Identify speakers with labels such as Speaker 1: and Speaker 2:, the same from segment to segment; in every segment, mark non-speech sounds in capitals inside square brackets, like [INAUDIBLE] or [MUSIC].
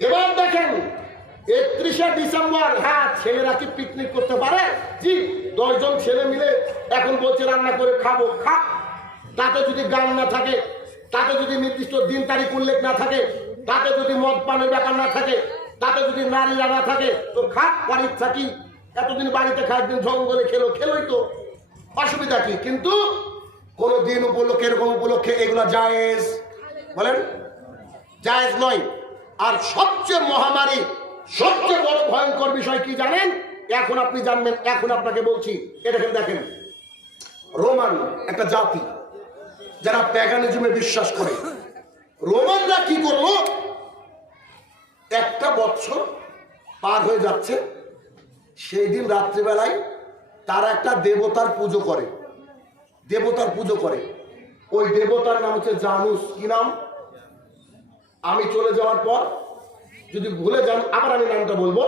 Speaker 1: এবার দেখেন, একত্রিশে ডিসেম্বর হ্যাঁ ছেলেরা কি পিকনিক করতে পারে? জি, দশজন ছেলে মিলে এখন বলছে রান্না করে খাব খা তাতে যদি গান না থাকে, তাতে যদি নির্দিষ্ট দিন তারিখ উল্লেখ না থাকে, তাতে যদি মদ পানের ব্যাপার না থাকে, তাতে যদি নারীরা না থাকে, তো খাক বাড়ির থাকি এতদিন বাড়িতে খায়, একদিন জঙ্গলে খেলো, খেলোই তো। অসুবিধা কি? কিন্তু কোনো দিন উপলক্ষে, এরকম উপলক্ষে এগুলো জায়েজ, বলেন? জায়েজ নয়। আর সবচেয়ে মহামারী, সবচেয়ে বড় ভয়ঙ্কর বিষয় কি জানেন? এখন আপনি জানবেন, এখন আপনাকে বলছি দেখেন দেখেন, রোমান একটা জাতি, যারা প্যাগানিজমে বিশ্বাস করে। রোমানরা কি করল? একটা বছর পার হয়ে যাচ্ছে, সেই দিন রাত্রিবেলায় তারা একটা দেবতার পুজো করে, দেবতার পুজো করে। ওই দেবতার নাম হচ্ছে জানুস। কি নাম? আমি চলে যাওয়ার পর, যদি ভুলে যান, আবার আমি নামটা বলব।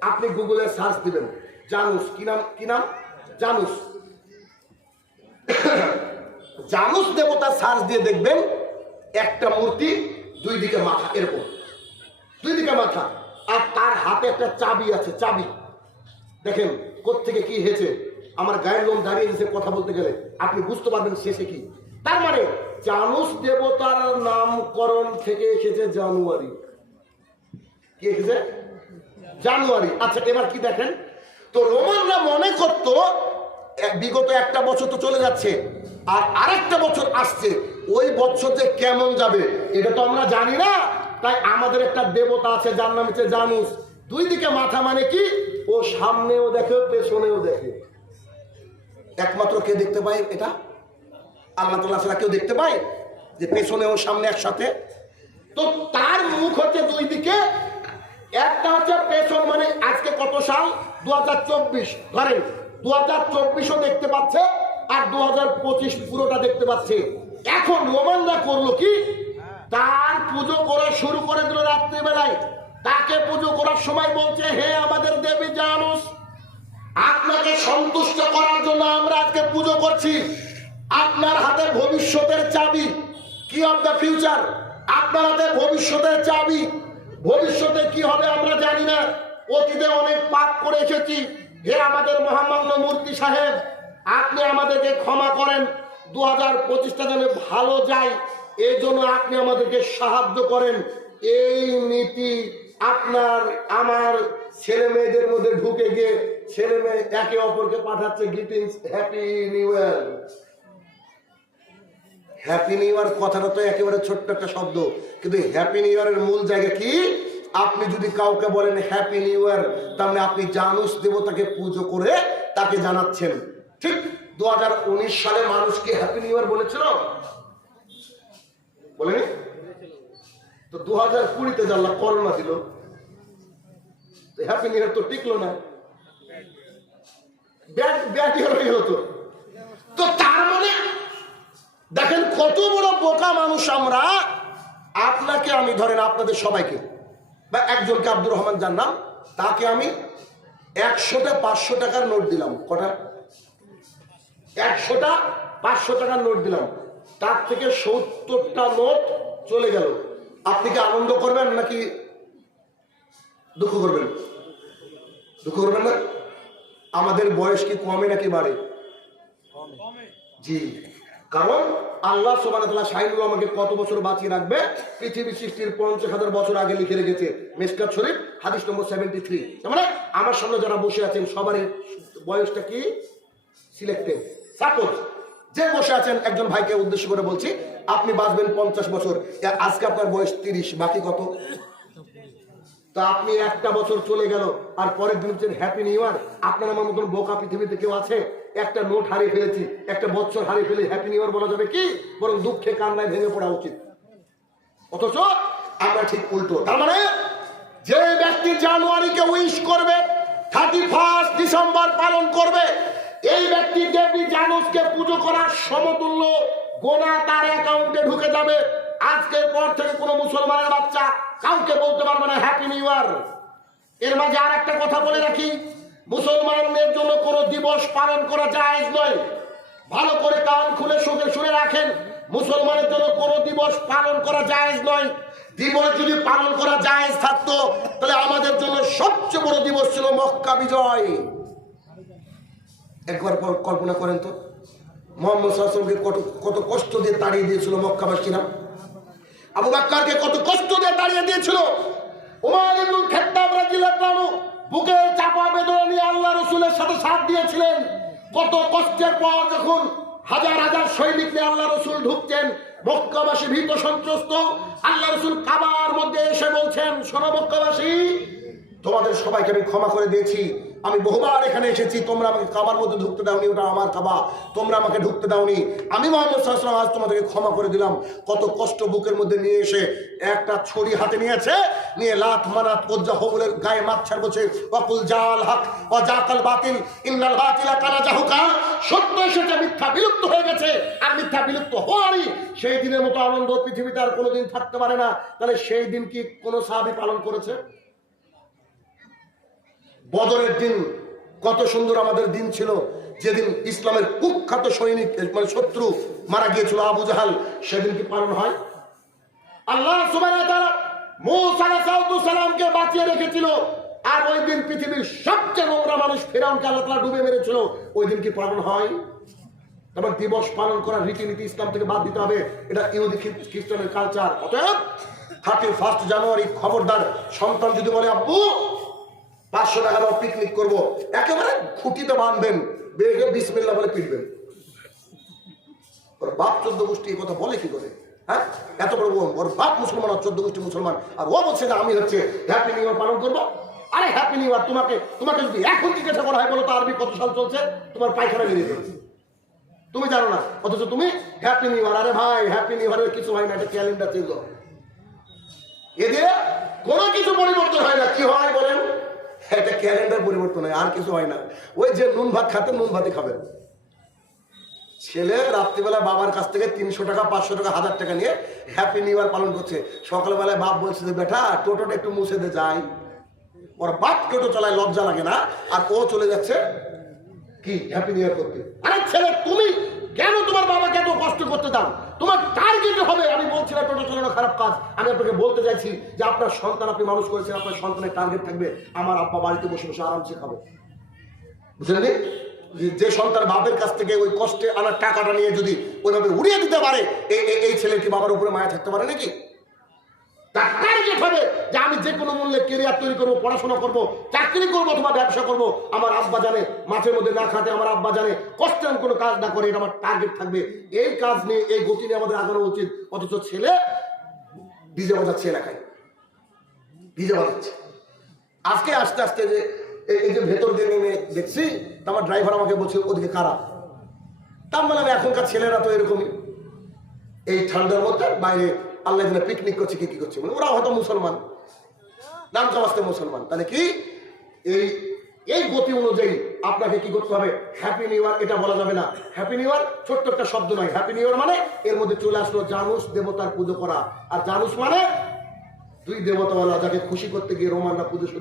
Speaker 1: আপনি গুগলে সার্চ দিবেন, জানুস, কি নাম কি নাম? জানুস। [COUGHS] জানুস দেবতা সার্চ দিয়ে দেখবেন, একটা মূর্তি দুই দিকে মাথা, এরকম। দুই দিকে মাথা, আর তার হাতে একটা চাবি আছে, চাবি। দেখেন, কোত্থেকে কি হয়েছে? আমার গায়ের লোম দাঁড়িয়ে গেছে কথা বলতে গেলে। আপনি বুঝতে পারবেন শেষে কি। তার মানে জানুস দেবতার নামকরণ থেকে এসেছে জানুয়ারি। কি এসেছে? জানুয়ারি। আচ্ছা এবার কি দেখেন? তো রোমানরা মনে করতো বিগত একটা বছর তো চলে যাচ্ছে, আর আরেকটা বছর আসছে, ওই বছর যে কেমন যাবে, এটা তো আমরা জানি না, তাই আমাদের একটা দেবতা আছে, যার নাম হচ্ছে জানুস। দুই দিকে মাথা মানে কি? ও সামনেও দেখে, পেছনেও দেখে। একমাত্র কে দেখতে পায় এটা? আল্লাহ তাল্লাহ ছাড়া কেউ দেখতে পায়? যে পেছনে ও সামনে একসাথে? তো তার মুখ হচ্ছে দুই দিকে। একটা হচ্ছে পেছন মানে আজকে কত সাল? দু হাজার চব্বিশ। ধরেন দু হাজার চব্বিশও দেখতে পাচ্ছে আর দু হাজার পঁচিশ পুরোটা দেখতে পাচ্ছে। এখন রোমানরা করল কি? তার পুজো করা শুরু করে দিল রাত্রিবেলায়। তাকে পুজো করার সময় বলছে, হে আমাদের দেবী জানুস, আপনাকে সন্তুষ্ট করার জন্য আমরা আজকে পুজো করছি। আপনার হাতে ভবিষ্যতের চাবি। কি অফ দ্য ফিউচার আপনার হাতে ভবিষ্যতের চাবি। ভবিষ্যতে কি হবে আমরা জানি না। অতীতে অনেক পাপ করে এসেছি। হে আমাদের মহামান্য মূর্তি সাহেব, আপনি আমাদেরকে ক্ষমা করেন। দু হাজার পঁচিশটা যেন ভালো যায়, এই জন্য আপনি আমাদেরকে সাহায্য করেন। এই নীতি আপনার, আমার ছেলে মেয়েদের মধ্যে ঢুকে গিয়ে ছেলে মেয়ে একে অপরকে পাঠাচ্ছে greetings happy new year happy new year কথাটা তো একেবারে ছোট্ট একটা শব্দ। কিন্তু হ্যাপি নিউ ইয়ারের মূল জায়গা কি? আপনি যদি কাউকে বলেন হ্যাপি নিউ ইয়ার মানে আপনি জানুস দেবতাকে পুজো করে তাকে জানাচ্ছেন। ঠিক দু সালে মানুষ কি হ্যাপি নিউ ইয়ার বলেছিল? বলেনি? তো দু হাজার কুড়িতে জানলা করোনা দিল হ্যাপি নিউ ইয়ার তো টিকলো না। ব্যাট ব্যাট হয়ে গেল তো। তো তার মানে দেখেন কত বড় বোকা মানুষ আমরা। আপনাকে আমি ধরেন আপনাদের সবাইকে বা একজনকে আব্দুর রহমান জানলাম তাকে আমি একশোটা পাঁচশো টাকার নোট দিলাম। কটা? একশোটা পাঁচশো টাকার নোট দিলাম। তার থেকে সত্তরটা নোট চলে গেল। আপনি কি আনন্দ করবেন নাকি দুঃখ করবেন? দুঃখ করবেন না? আমাদের বয়স কি কমে নাকি বাড়ে? জি। কারণ আল্লাহ সোবানা শাহিনুল আমাকে কত বছর বাঁচিয়ে রাখবে? পৃথিবী সৃষ্টির পঞ্চাশ হাজার বছর আগে লিখে রেখেছে মেসকাত শরীফ, হাদিস নম্বর সেভেন্টি থ্রি মানে আমার সামনে যারা বসে আছেন, সবারই বয়সটা কি? সিলেক্টেড সাপোজ যে বসে আছেন, একজন ভাইকে উদ্দেশ্য করে বলছি, আপনি বাঁচবেন পঞ্চাশ বছর আজকে আপনার বয়স তিরিশ, বাকি কত? তা আপনি একটা বছর চলে গেল, আর পরের দিন হচ্ছেন হ্যাপি নিউ ইয়ার আপনার আমার মতন বোকা পৃথিবীতে কেউ আছে? একটা নোট হারিয়ে ফেলেছি, একটা বৎসর হারিয়ে ফেলে হ্যাপি নিউ ইয়ার বলা যাবে কি? বরং দুঃখে কান্নায় ভেঙে পড়া উচিত। অথচ আমরা ঠিক উল্টো, তার মানে যে ব্যক্তি জানুয়ারিকে উইশ করবে থার্টি ফার্স্ট ডিসেম্বর পালন করবে, এই ব্যক্তি দেবী জানুসকে পুজো করার সমতুল্য গোনা তার অ্যাকাউন্টে ঢুকে যাবে। আজকের পর থেকে কোনো মুসলমানের বাচ্চা কাউকে বলতে পারবে না হ্যাপি নিউ ইয়ার এর মাঝে আর একটা কথা বলে রাখি মুসলমানদের জন্য কোনো দিবস পালন করা জায়েজ নয়। ভালো করে কান খুলে শুনে শুনে রাখেন, মুসলমানের জন্য কোনো দিবস পালন করা জায়েজ নয়। দিবস যদি পালন করা যায় থাকতো, তাহলে আমাদের জন্য সবচেয়ে বড় দিবস ছিল মক্কা বিজয়। একবার কল্পনা করেন তো, মোহাম্মদ সাল্লামকে কত কত কষ্ট দিয়ে তাড়িয়ে দিয়েছিল মক্কাবাসীরা। আবু বাক্কারকে কত কষ্ট দিয়ে তাড়িয়ে দিয়েছিল। ওমর খাত্তাব আনহু বুকে চাপা বেদনা নিয়ে আল্লাহ রসুলের সাথে সাথ দিয়েছিলেন। কত কষ্টের পর যখন হাজার হাজার সৈনিক নিয়ে আল্লাহ রসুল ঢুকছেন, মক্কাবাসী ভীত সন্ত্রস্ত, আল্লাহ রসুল কাবার মধ্যে এসে বলছেন, শোনো মক্কাবাসী, তোমাদের সবাইকে আমি ক্ষমা করে দিয়েছি। আমি বহুবার এখানে এসেছি, তোমরা আমাকে কাবার মধ্যে ঢুকতে দাওনি, ওটা আমার কাবা। তোমরা আমাকে ঢুকতে দাওনি। আমি মোহাম্মদ সাল্লাম আজ তোমাদেরকে ক্ষমা করে দিলাম। কত কষ্ট বুকের মধ্যে নিয়ে এসে একটা ছড়ি হাতে নিয়েছে, নিয়ে লাত মানাত কজ্জা হবুলের গায়ে মাছার বলছে অকুল জাল হক ও জাকাল বাতিল, ইন্নাল বাতিলা কানা জাহুকা। সত্য সেটা মিথ্যা বিলুপ্ত হয়ে গেছে। আর মিথ্যা বিলুপ্ত হওয়ারই সেই দিনের মতো আনন্দ পৃথিবীতে আর কোনোদিন থাকতে পারে না। তাহলে সেই দিন কি কোনো সাহাবি পালন করেছে? বদরের দিন কত সুন্দর আমাদের দিন ছিল। যেদিন ইসলামের কুখ্যাত সৈনিক মানে শত্রু মারা গিয়েছিল আবু জাহাল, সেদিন কি পালন হয়? আল্লাহ সালামকে বাঁচিয়ে রেখেছিল। আর ওই দিন পৃথিবীর সবচেয়ে নোংরা মানুষ ফেরাউনকে আল্লাহ তাআলা ডুবে মেরেছিল। ওই দিন কি পালন হয়? তারপর দিবস পালন করার রীতিনীতি ইসলাম থেকে বাদ দিতে হবে। এটা ইহুদি খ্রিস্ট- খ্রিস্টানের কালচার অতএব থার্টি ফার্স্ট জানুয়ারি খবরদার সন্তান যদি বলে, আব্বু পাঁচশো টাকা দাও পিকনিক করব। একেবারে খুঁটিতে বাঁধবেন বেগে বিসমিল্লা বলে পিটবেন। ওর বাপ চোদ্দ গোষ্ঠী কথা বলে কি করে? হ্যাঁ? এত বড় ওর বাপ মুসলমান, আর চোদ্দ গোষ্ঠী মুসলমান। আর ও বলছে যে আমি হচ্ছে হ্যাপি নিউ ইয়ার পালন করব। আরে হ্যাপি নিউ ইয়ার তোমাকে তোমাকে যদি এখন জিজ্ঞাসা করা হয়, বলো তো আরবি কত সাল চলছে? তোমার পায়খানা বেরিয়ে যাবে তুমি জানো না, অথচ তুমি হ্যাপি নিউ ইয়ার আরে ভাই হ্যাপি নিউ ইয়ারের কিছু হয় না, এটা ক্যালেন্ডার চেঞ্জ হয়। এতে কোনো কিছু পরিবর্তন হয় না। কি হয় বলেন? এটা ক্যালেন্ডার পরিবর্তন হয়, আর কিছু হয় না। ওই যে নুন ভাত খাতে নুন ভাতই খাবেন ছেলে রাত্রিবেলা বাবার কাছ থেকে তিনশো টাকা, পাঁচশো টাকা, হাজার টাকা নিয়ে হ্যাপি নিউ ইয়ার পালন করছে। সকালবেলায় বাপ বলছে যে, বেটা, টোটোটা একটু মুছে দে, যাই। ওর বাপ টোটো চলায়, লজ্জা লাগে না। আর ও চলে যাচ্ছে কি? হ্যাপি নিউ ইয়ার করতে। আরে ছেলে, তুমি কেন তোমার বাবাকে এত কষ্ট করতে দাও? তোমার টার্গেট হবে। আমি বলছি না টোটো চালানো খারাপ কাজ। আমি আপনাকে বলতে চাইছি যে আপনার সন্তান আপনি মানুষ করেছেন, আপনার সন্তানের টার্গেট থাকবে। আমার আব্বা বাড়িতে বসে বসে আরামসে খাবে। বুঝলেন যে- সন্তান বাপের কাছ থেকে ওই কষ্টে আনার টাকাটা নিয়ে যদি ওইভাবে উড়িয়ে দিতে পারে এই- এই- এই ছেলে কি বাবার উপরে মায়া থাকতে পারে নাকি? তার টার্গেট হবে যে কোনো মূল্যে কেরিয়ার তৈরি করব, পড়াশোনা করব, চাকরি করব অথবা ব্যবসা করব, আমার আব্বা জানে মাঠের মধ্যে না খাতে আমার আব্বা জানে, কষ্টে আমি কোনো কাজ না করে এটা আমার টার্গেট থাকবে। এই কাজ নিয়ে, এই গতি নিয়ে আমাদের আগানো উচিত। অথচ ছেলে ডিজে বাজাচ্ছে এলাকায় ডিজে বাজাচ্ছে আজকে আস্তে আস্তে যে, এই- যে ভেতর দিয়ে নেমে দেখছি আমার ড্রাইভার আমাকে বলছে, ওদিকে কারা? তা আমি বললাম এখনকার ছেলেরা তো এরকমই। এই ঠান্ডার মধ্যে বাইরে আল্লাহ পিকনিক করছে, কি কি করছে? মানে ওরা হয়তো মুসলমান। নাম কামাস্তে মুসলমান। তাহলে কি? এই এই গতি অনুযায়ী আপনাকে কি করতে হবে? হ্যাপি নিউ ইয়ার এটা বলা যাবে না। হ্যাপি নিউ ইয়ার ছোট্ট একটা শব্দ নয়। হ্যাপি নিউ ইয়ার মানে এর মধ্যে চলে আসলো জানুস দেবতার পুজো করা। আর জানুস মানে দুই দেবতাওয়ালা যাকে খুশি করতে গিয়ে রোমানরা পুজো